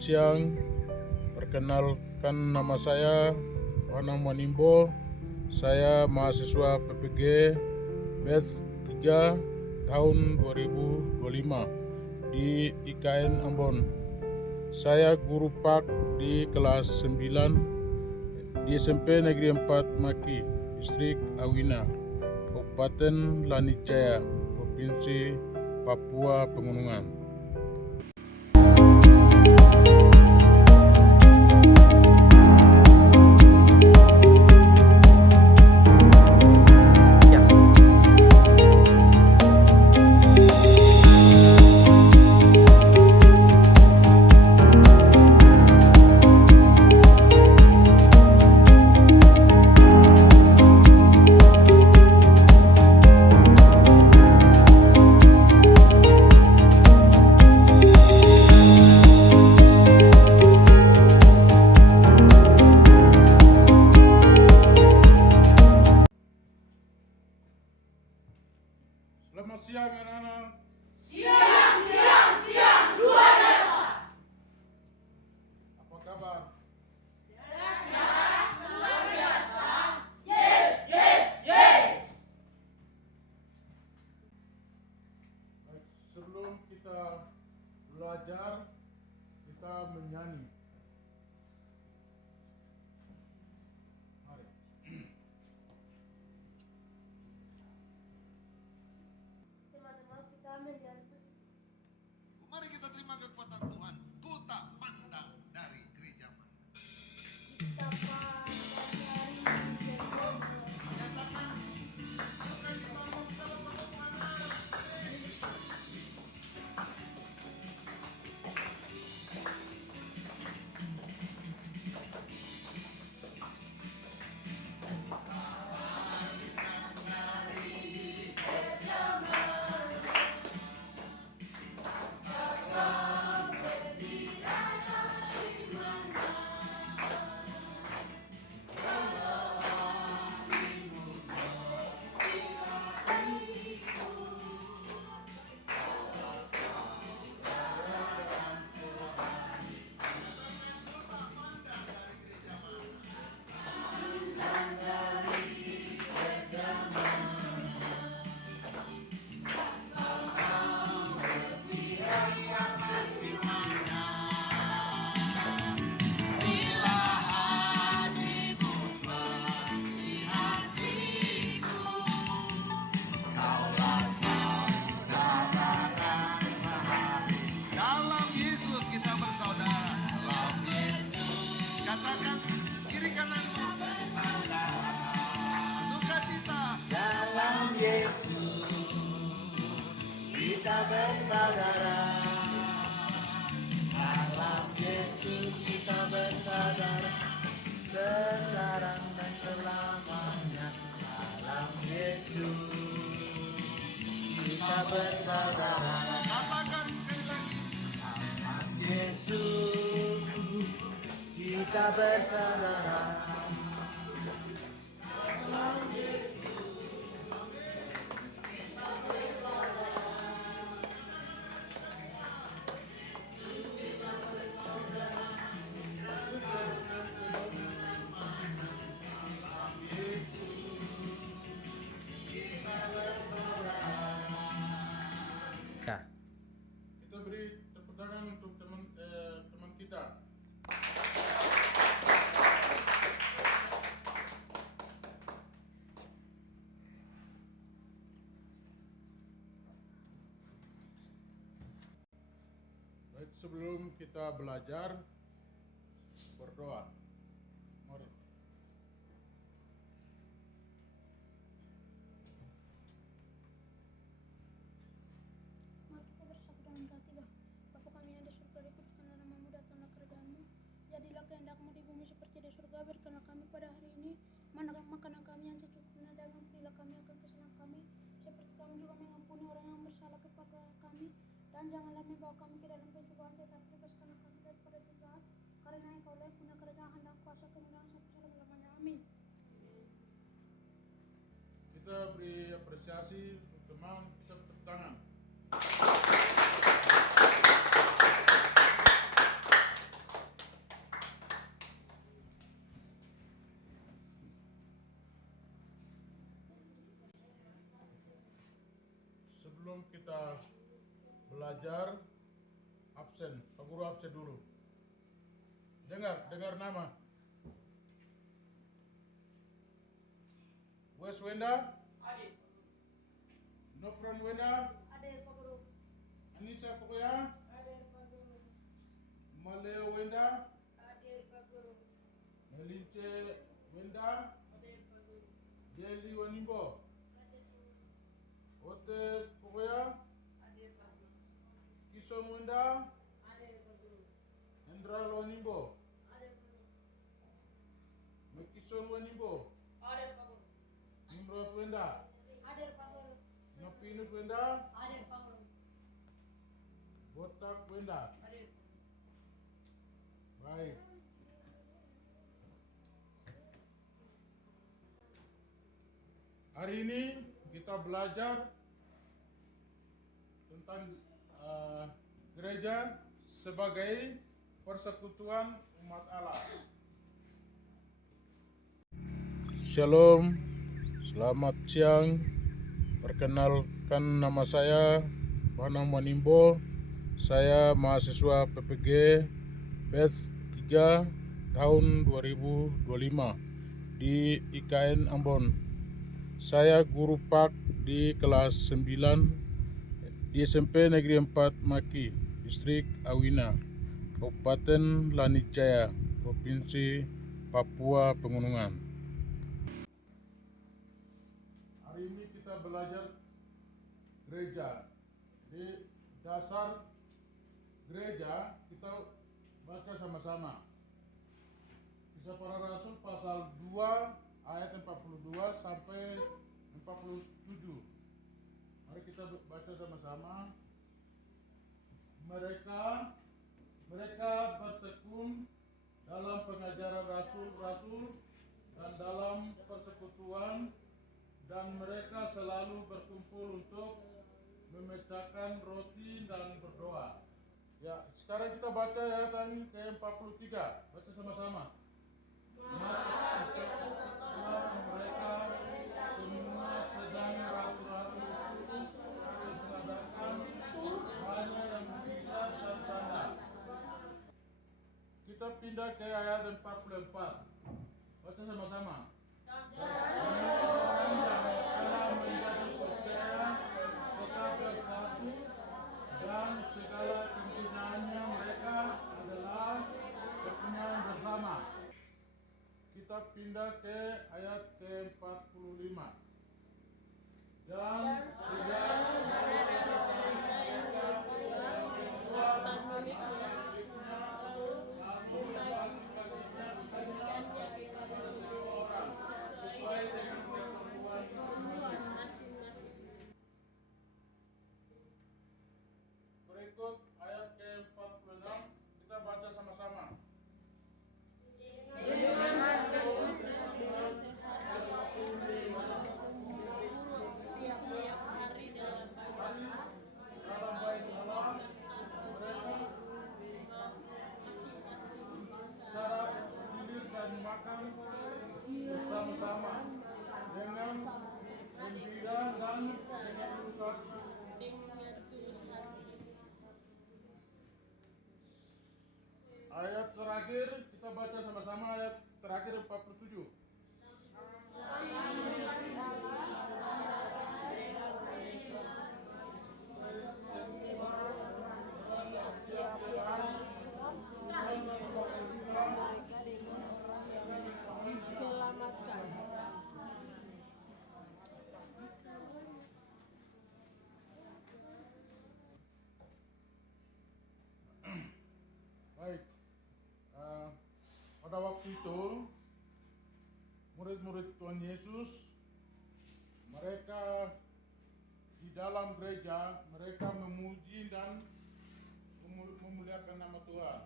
Selamat siang, perkenalkan nama saya Wanang Manimbo. Saya mahasiswa PPG batch 3 tahun 2025 di IKN Ambon. Saya guru Pak di kelas 9 di SMP Negeri 4 Maki, Distrik Awina, Kabupaten Lanijaya, Provinsi Papua Pegunungan. Selamat siang anak-anak. Siang, luar biasa. Apa kabar? Luar biasa. Yes. Baik, sebelum kita belajar, kita menyanyi. Mari. Teman-teman, kita menyanyi. Mari kita terima kekuatan Tuhan. Ku tak pandang dari gereja mana. Kita pandang dari jendela. Nyatakan sukacita dalam tepuk tangan. Dalam Yesus kita bersaudara. Dalam Yesus. Katakan kiri kananmu bersaudara. Sukacita. Dalam Yesus kita bersaudara. Dalam Yesus kita bersaudara. Sekarang dan selamanya. Dalam Yesus kita bersaudara. Katakan sekali lagi. Dalam Yesus kita bersaudara. Kita beri tepuk tangan untuk teman kita. Baik, sebelum kita belajar, berdoa. Mari. Mari kita bersatu dalam doa tiga. Bapa kami yang di surga, dikuduskanlah namamu, datanglah kerajaan-Mu. Jadilah kehendak-Mu di bumi seperti di surga. Berikanlah kami pada hari ini makanan kami yang secukupnya, dan ampunilah kami akan kesalahan kami, seperti kami juga mengampuni orang yang bersalah kepada kami. Dan janganlah membawa kami ke dalam pencobaan, tetapi bebaskanlah kami daripada jahat. Karena Engkaulah yang punya kerajaan dan kuasa kemuliaan sampai selama-lamanya. Amin. Kita beri apresiasi untuk teman kita, tepuk tangan. sebelum kita belajar absen, Pak Guru absen dulu. Dengar nama. Wes Wenda? Hadir. Nofran Wenda? Hadir Pak Guru. Anissa Pokoya? Hadir Pak Guru. Maleo Wenda? Hadir Pak Guru. Melince Wenda? Hadir Pak Guru. Deli Wanimbo? Hadir Pak Guru. Ote Pokoya? Hadir Pak Guru. Kison Wenda? Hadir Pak Guru. Hendra Wanimbo? Hadir Pak Guru. Mekison Wanimbo? Hadir Pak Guru. Nimrod Wenda? Hadir Pak Guru. Nopinus Wenda? Hadir Pak Guru. Botak Wenda? Hadir. Baik. Hari ini kita belajar tentang gereja sebagai persekutuan umat Allah. Shalom, selamat siang. Perkenalkan nama saya Panam Wanimbo. Saya mahasiswa PPG batch 3 tahun 2025 di IKN Ambon. Saya guru Pak di kelas 9 di SMP Negeri 4 Maki, Distrik Awina, Kabupaten Lanijaya, Provinsi Papua Pegunungan. Hari ini kita belajar gereja. Di dasar gereja kita baca sama-sama. Kisah Para Rasul pasal 2 ayat 42 sampai 47. Mari kita baca sama-sama. Mereka bertekun dalam pengajaran rasul-rasul dan dalam persekutuan, dan mereka selalu berkumpul untuk memecahkan roti dan berdoa. Ya, sekarang kita baca ayat yang ke-43. Baca sama-sama. Maka mereka semua sedang rasul-rasul disadarkan hanya yang bisa dan tanda. Kita pindah ke ayat 44. Baca sama-sama. Orang yang telah menjadi percaya tetap bersatu, dan segala kepunyaan mereka adalah kepunyaan bersama. Kita pindah ke ayat ke-45. Dan segala berikut ayat ke-46, kita baca sama-sama. Tiap-tiap hari dalam Bait Allah, mereka secara berdiri dan makan bersama-sama dengan gembira dan dengan tulus hati. Ayat terakhir kita baca sama-sama, ayat terakhir 47. diselamatkan. Baik, pada waktu itu murid-murid Tuhan Yesus, mereka di dalam gereja, mereka memuji dan memuliakan nama Tuhan.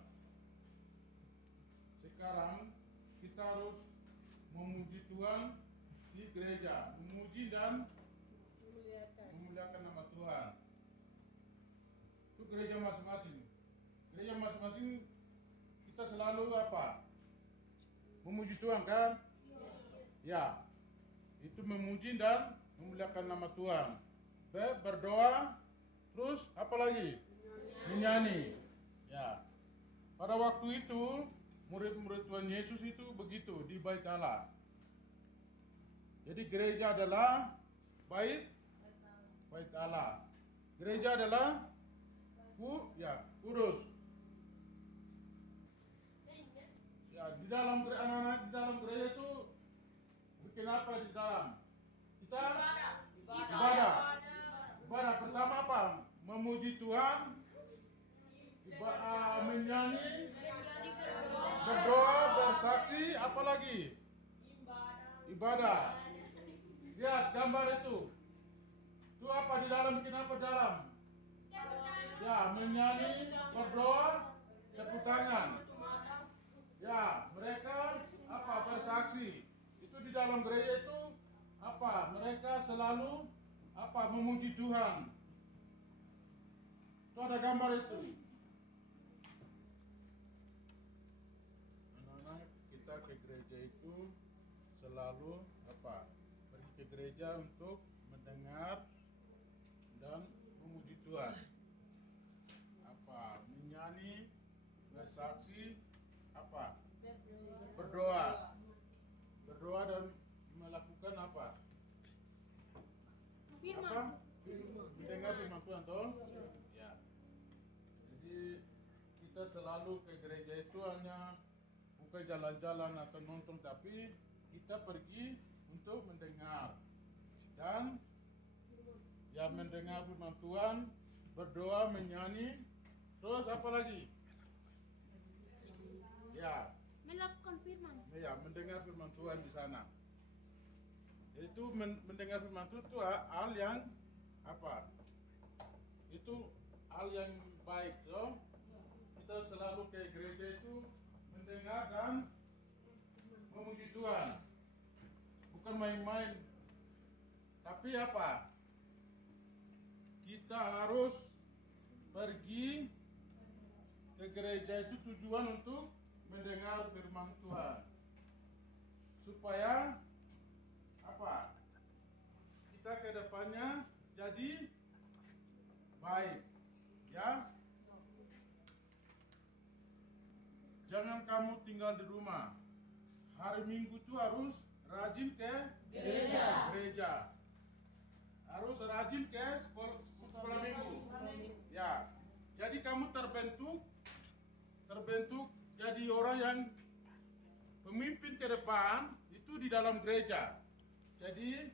Sekarang kita harus memuji Tuhan di gereja, memuji dan memuliakan nama Tuhan. Itu gereja masing-masing. Gereja masing-masing kita selalu apa? Memuji Tuhan kan? Ya. Itu memuji dan memuliakan nama Tuhan. berdoa, terus apa lagi? Menyanyi. Ya. Pada waktu itu murid-murid Tuhan Yesus itu begitu di Bait Allah. Jadi gereja adalah bait Allah. Gereja adalah kudus. Ya, di dalam anak-anak di dalam gereja itu bikin apa di dalam? Kita ibadah. Ibadah pertama apa? Memuji Tuhan, menyanyi, berdoa, bersaksi, apa lagi? Ibadah. Lihat gambar itu. Itu apa di dalam, bikin apa dalam? Ya, menyanyi, berdoa, tepuk tangan. Ya, mereka apa? Bersaksi. Itu di dalam gereja itu apa? Mereka selalu apa? Memuji Tuhan. Itu ada gambar itu. Anak-anak kita ke gereja itu selalu apa? Pergi ke gereja untuk mendengar dan memuji Tuhan. Apa? Menyanyi, bersaksi, apa? Berdoa. Berdoa dan melakukan apa? Firman. Mendengar firman Tuhan toh? Ya. Jadi kita selalu ke gereja itu hanya bukan jalan-jalan atau nonton, tapi kita pergi untuk mendengar dan ya mendengar firman Tuhan, berdoa, menyanyi, terus apa lagi? Ya, Melakukan firman. ya mendengar firman Tuhan di sana. Itu mendengar firman Tuhan itu hal yang apa? Itu hal yang baik, loh. Kita selalu ke gereja itu mendengar dan memuji Tuhan. Bukan main-main. Tapi apa? Kita harus pergi ke gereja itu tujuan untuk mendengar firman Tuhan. Supaya apa? Kita ke depannya jadi baik. Ya. Jangan kamu tinggal di rumah. Hari Minggu itu harus rajin ke gereja. Harus rajin ke sekolah minggu. Ya. Jadi kamu terbentuk jadi orang yang pemimpin ke depan itu di dalam gereja. Jadi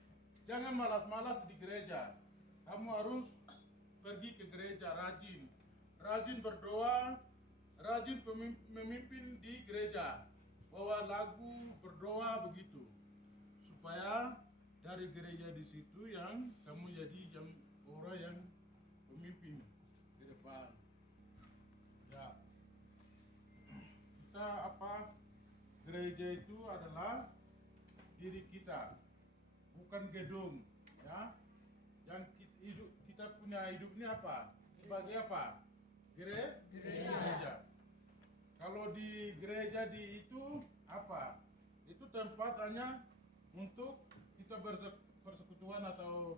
jangan malas-malas di gereja. Kamu harus pergi ke gereja rajin berdoa, rajin memimpin di gereja, bawa lagu, berdoa begitu, supaya dari gereja di situ yang kamu jadi yang orang yang pemimpin ke depan. Ya, kita apa? Gereja itu adalah diri kita, bukan gedung, ya. Yang kita punya hidup ini apa? Sebagai apa? Gereja. Kalau di gereja di itu apa? Itu tempat hanya untuk kita persekutuan atau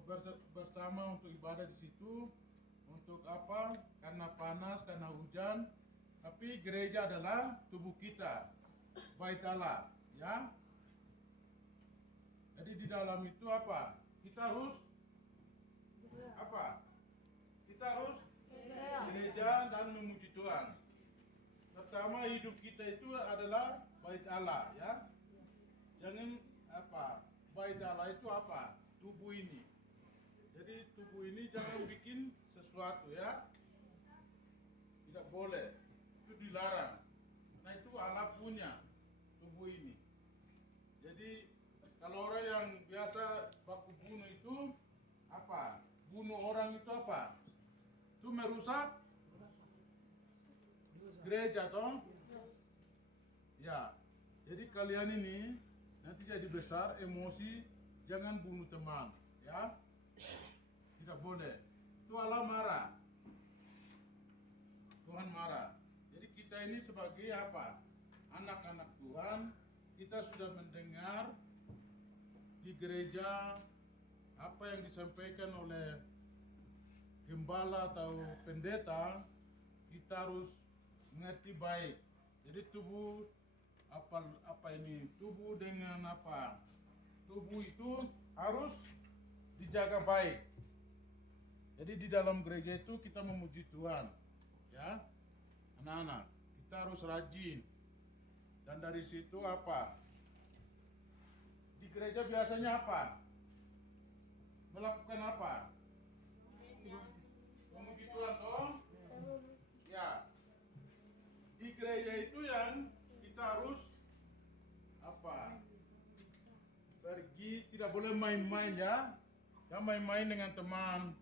bersama untuk ibadah di situ. Untuk apa? Karena panas, karena hujan. Tapi gereja adalah tubuh kita, bait Allah, ya. Jadi di dalam itu apa? Kita harus apa? Kita harus gereja dan memuji Tuhan. Pertama, hidup kita itu adalah bait Allah, ya. Jangan apa? Bait Allah itu apa? Tubuh ini. Jadi tubuh ini jangan bikin sesuatu, ya. Tidak boleh. Itu dilarang. Nah, itu Allah punya tubuh ini. Jadi kalau orang yang biasa baku bunuh itu apa? Bunuh orang itu apa? Itu merusak gereja toh? Ya. Jadi kalian ini nanti jadi besar emosi, jangan bunuh teman, ya. Tidak boleh. Itu Allah marah. Tuhan marah. Jadi kita ini sebagai apa? Anak-anak Tuhan, kita sudah mendengar di gereja apa yang disampaikan oleh gembala atau pendeta, kita harus mengerti baik. Jadi tubuh apa ini? Tubuh dengan apa? Tubuh itu harus dijaga baik. Jadi di dalam gereja itu kita memuji Tuhan, ya, anak-anak. Kita harus rajin. Dan dari situ apa? Di gereja biasanya apa? Melakukan apa? Memuji Tuhan, toh? Ya. Di gereja itu yang kita harus apa? Pergi, tidak boleh main-main, ya. Jangan main-main dengan teman.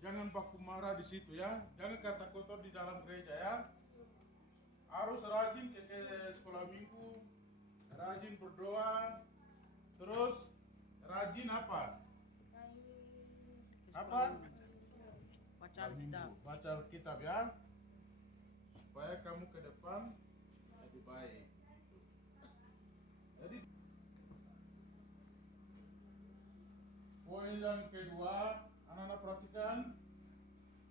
Jangan baku marah di situ, ya. Jangan kata kotor di dalam gereja, ya. Harus rajin ke sekolah minggu, rajin berdoa, terus rajin apa? Apa? Baca Alkitab. Baca Alkitab, ya. Supaya kamu ke depan lebih baik. Jadi poin yang kedua, anak-anak perhatikan.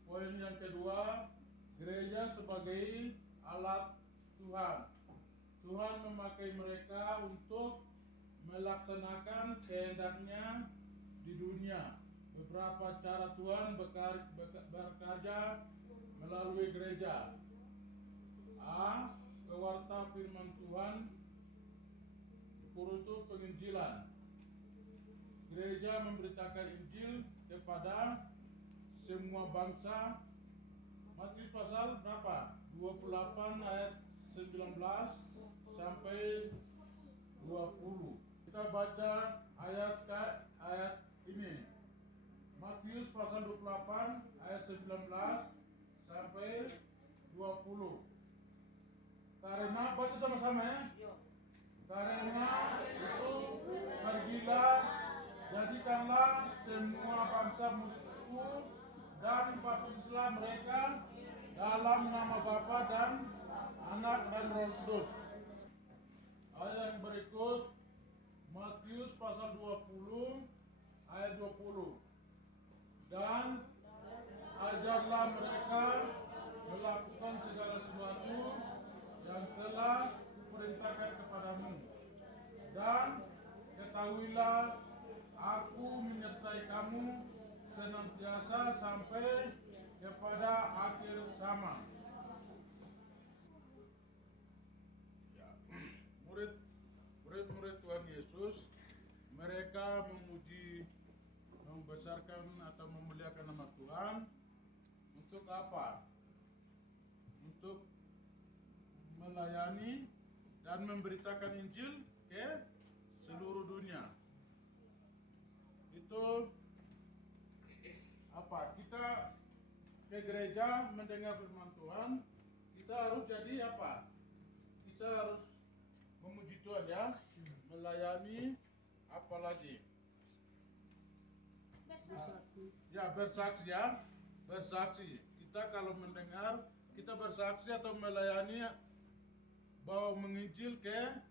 Poin yang kedua, gereja sebagai alat Tuhan. Tuhan memakai mereka untuk melaksanakan kehendaknya di dunia. Beberapa cara Tuhan bekerja melalui gereja. A. Pewarta firman Tuhan. Itu penginjilan. Gereja memberitakan Injil kepada semua bangsa. Matius pasal berapa? 28 ayat 19 sampai 20. Kita baca ayat ini. Matius pasal 28 ayat 19 sampai 20. Karena baca sama-sama, ya. Karena itu pergilah, jadikanlah semua bangsa musuhku dan baptislah mereka dalam nama Bapa dan Anak dan Roh Kudus. Ayat yang berikut Matius pasal 20 ayat 20. Dan ajarlah mereka melakukan segala sesuatu yang telah kuperintahkan kepadamu. Dan ketahuilah aku menyertai kamu senantiasa sampai kepada akhir zaman. Ya, murid-murid Tuhan Yesus, mereka memuji, membesarkan atau memuliakan nama Tuhan untuk apa? Untuk melayani dan memberitakan Injil ke seluruh dunia. Itu apa? Kita ke gereja mendengar firman Tuhan, kita harus jadi apa? Kita harus memuji Tuhan, ya, melayani, apalagi ya bersaksi, ya, bersaksi. Kita kalau mendengar, kita bersaksi atau melayani, bawa menginjil ke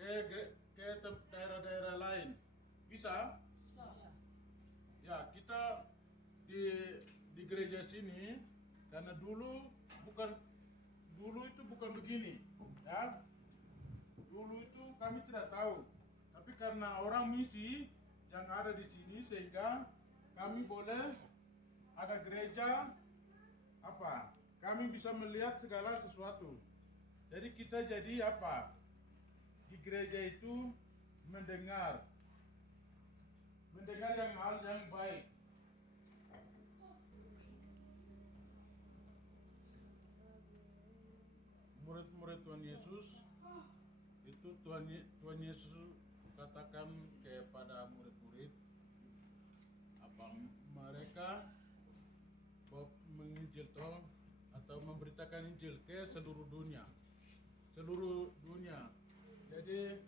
daerah-daerah lain. Bisa? Ya, kita di gereja sini, karena dulu itu bukan begini, ya. Dulu itu kami tidak tahu, tapi karena orang misi yang ada di sini, sehingga kami boleh ada gereja apa? Kami bisa melihat segala sesuatu. Jadi kita jadi apa? Di gereja itu mendengar yang hal yang baik. Murid-murid Tuhan Yesus itu Tuhan Yesus katakan kepada murid-murid apa mereka menginjil atau memberitakan Injil ke seluruh dunia. Jadi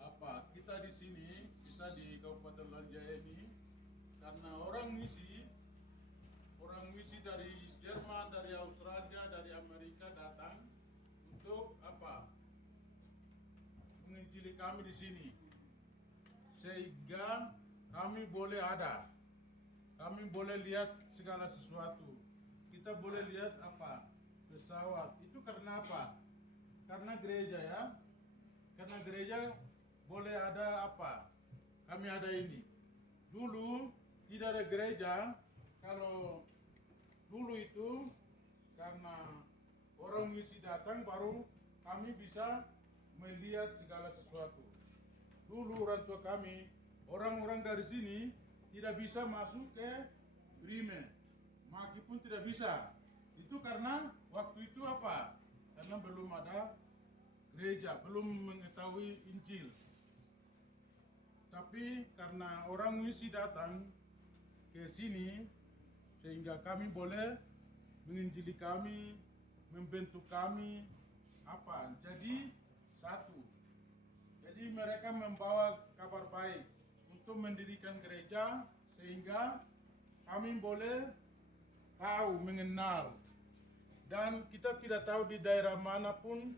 apa? Kita di sini, kita di Kabupaten Lanjaya ini, karena orang misi dari Jerman, dari Australia, dari Amerika datang untuk apa? Menginjili kami di sini, sehingga kami boleh ada kami boleh lihat segala sesuatu. Kita boleh lihat apa? Pesawat. Itu karena apa? Karena gereja ya. Karena gereja boleh ada apa? Kami ada ini. Dulu tidak ada gereja. Kalau dulu itu karena orang misi datang baru kami bisa melihat segala sesuatu. Dulu orang tua kami, orang-orang dari sini tidak bisa masuk ke Rime. Maki pun tidak bisa. Itu karena waktu itu apa? Karena belum ada gereja, belum mengetahui Injil. Tapi karena orang misi datang ke sini, sehingga kami boleh menginjili kami, membentuk kami, apa? Jadi satu. Jadi mereka membawa kabar baik untuk mendirikan gereja, sehingga kami boleh tahu, mengenal. Dan kita tidak tahu di daerah manapun,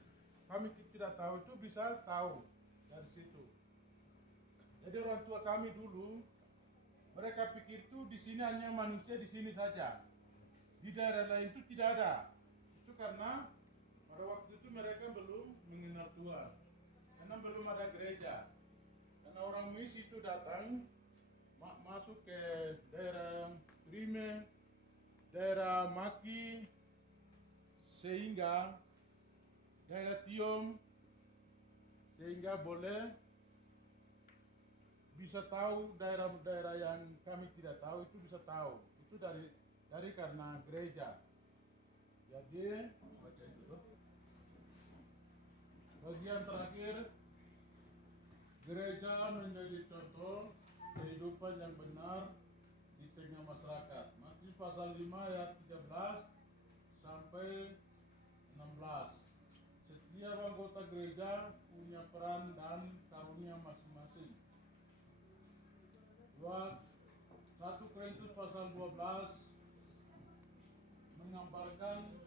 kami tidak tahu itu bisa tahu dari situ. Jadi orang tua kami dulu, mereka pikir itu di sini hanya manusia di sini saja. Di daerah lain itu tidak ada. Itu karena pada waktu itu mereka belum mengenal Tuhan. Karena belum ada gereja. Karena orang misi itu datang, masuk ke daerah Rime, daerah Maki, sehingga daerah Tiom, sehingga boleh bisa tahu daerah-daerah yang kami tidak tahu itu bisa tahu. Itu dari karena gereja. Jadi baca itu dulu. Bagian terakhir, gereja menjadi contoh kehidupan yang benar di tengah masyarakat. Matius pasal 5 ayat 13 sampai 16. Setiap anggota gereja punya peran dan karunia masing-masing. 1 Korintus pasal 12 menggambarkan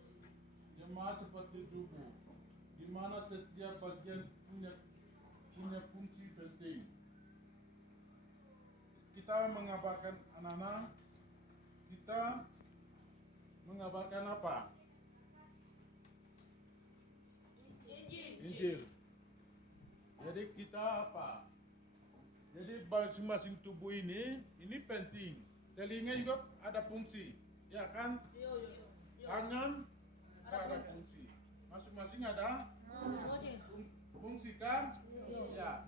jemaat seperti tubuh, di mana setiap bagian punya fungsi penting. Kita mengabarkan anak-anak, kita mengabarkan apa? Injil. Jadi kita apa? Jadi masing-masing tubuh ini penting. Telinga juga ada fungsi, ya kan? Tangan ada fungsi. Masing-masing ada fungsi kan? Ya.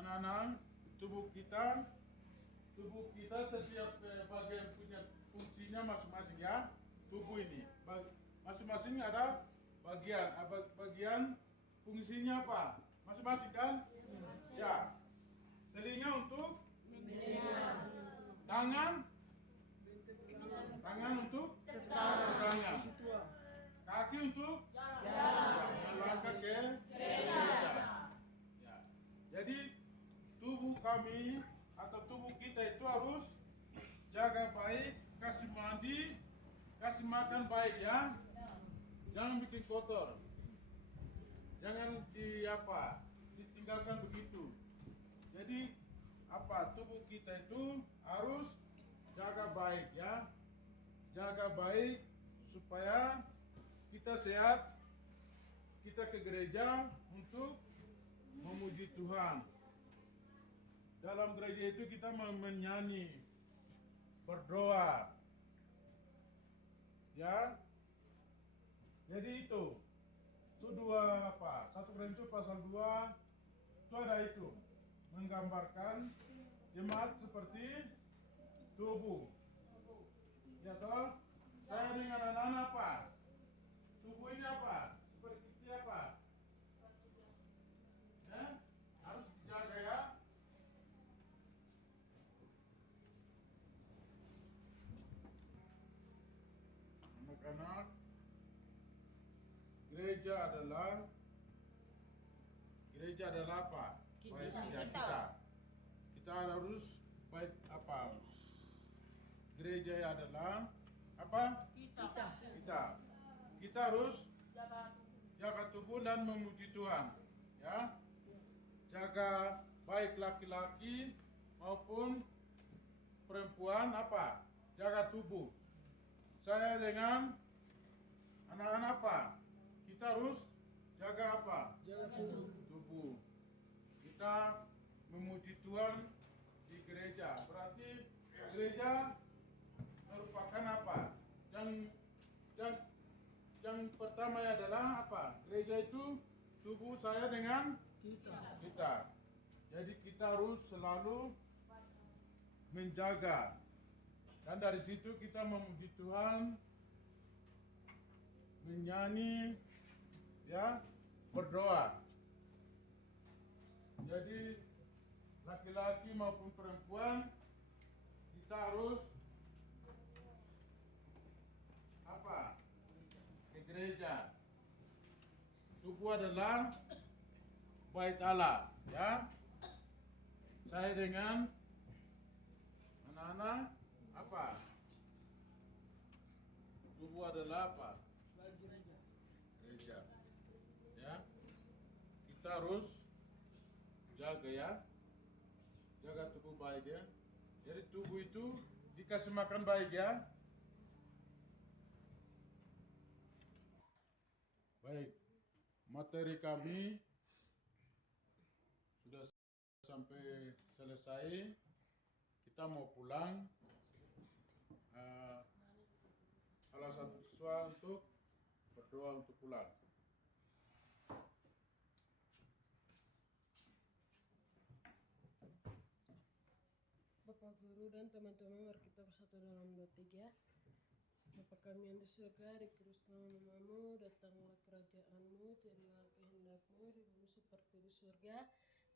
Anak-anak, tubuh kita setiap bagian punya fungsinya masing-masing ya. Tubuh ini masing-masing ada bagian fungsinya apa? Masing-masing kan? Ya. Telinga untuk tangan untuk tangan. Kaki untuk melangkah ke gereja. Ya. Jadi tubuh kami atau tubuh kita itu harus jaga baik, kasih mandi, kasih makan baik ya. Jangan bikin kotor. Jangan ditinggalkan begitu. Jadi tubuh kita itu harus jaga baik ya. Jaga baik supaya kita sehat. Kita ke gereja untuk memuji Tuhan. Dalam gereja itu kita menyanyi, berdoa. Ya. Jadi itu dua 1 Korintus pasal 2 itu ada itu menggambarkan jemaat seperti tubuh. Ya toh? Saya dengan anak-anak apa? Tubuh ini apa? Seperti apa? Ya? Harus dijaga ya. Anak-anak, gereja adalah apa? Baik ya kita. Kita harus baik apa? Gereja adalah apa? Kita harus jaga tubuh dan memuji Tuhan. Ya. jaga baik laki-laki maupun perempuan apa? Jaga tubuh. Saya dengan anak-anak apa? Kita harus jaga apa? Jaga tubuh. Tubuh. Kita memuji Tuhan di gereja. Berarti gereja merupakan apa? Yang pertama adalah apa? Gereja itu tubuh saya dengan kita. Jadi kita harus selalu menjaga. Dan dari situ kita memuji Tuhan, menyanyi, ya, berdoa. Jadi laki-laki maupun perempuan kita harus apa? Ke gereja. Tubuh adalah bait Allah, ya. Saya dengan anak-anak apa? Tubuh adalah apa? Gereja. Ya. Kita harus jaga, ya. Jaga tubuh baik, ya. Jadi tubuh itu dikasih makan baik, ya. Baik. Materi kami sudah sampai selesai. Kita mau pulang. Alasan siswa untuk berdoa untuk pulang. Bapak Guru dan teman-teman, mari kita bersatu dalam doa 3. Bapa kami yang di surga, dikuduskanlah namamu, datanglah kerajaanmu, jadilah kehendakmu di bumi seperti di surga.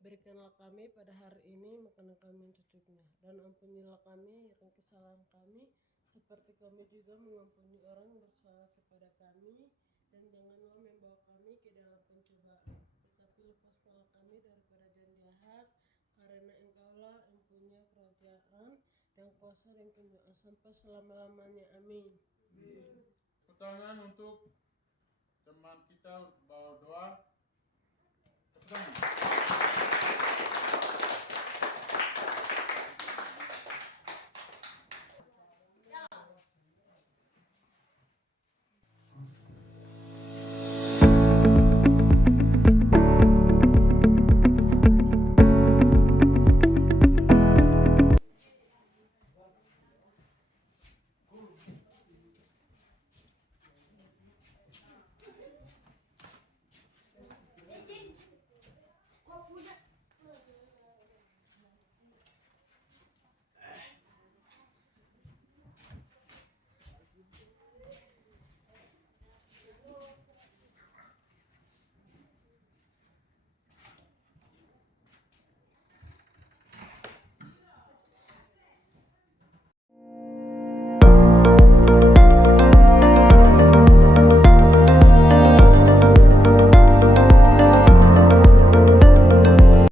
Berikanlah kami pada hari ini makanan kami yang secukupnya, dan ampunilah kami akan kesalahan kami, seperti kami juga mengampuni orang bersalah kepada kami, dan janganlah membawa kami ke dalam pencobaan, tetapi lepaskanlah kami daripada jalan jahat, karena Engkaulah yang punya kerajaan dan kuasa dan kemuliaan sampai selama-lamanya. Amin. Pertanyaan untuk teman kita bawa doa. Pertanyaan.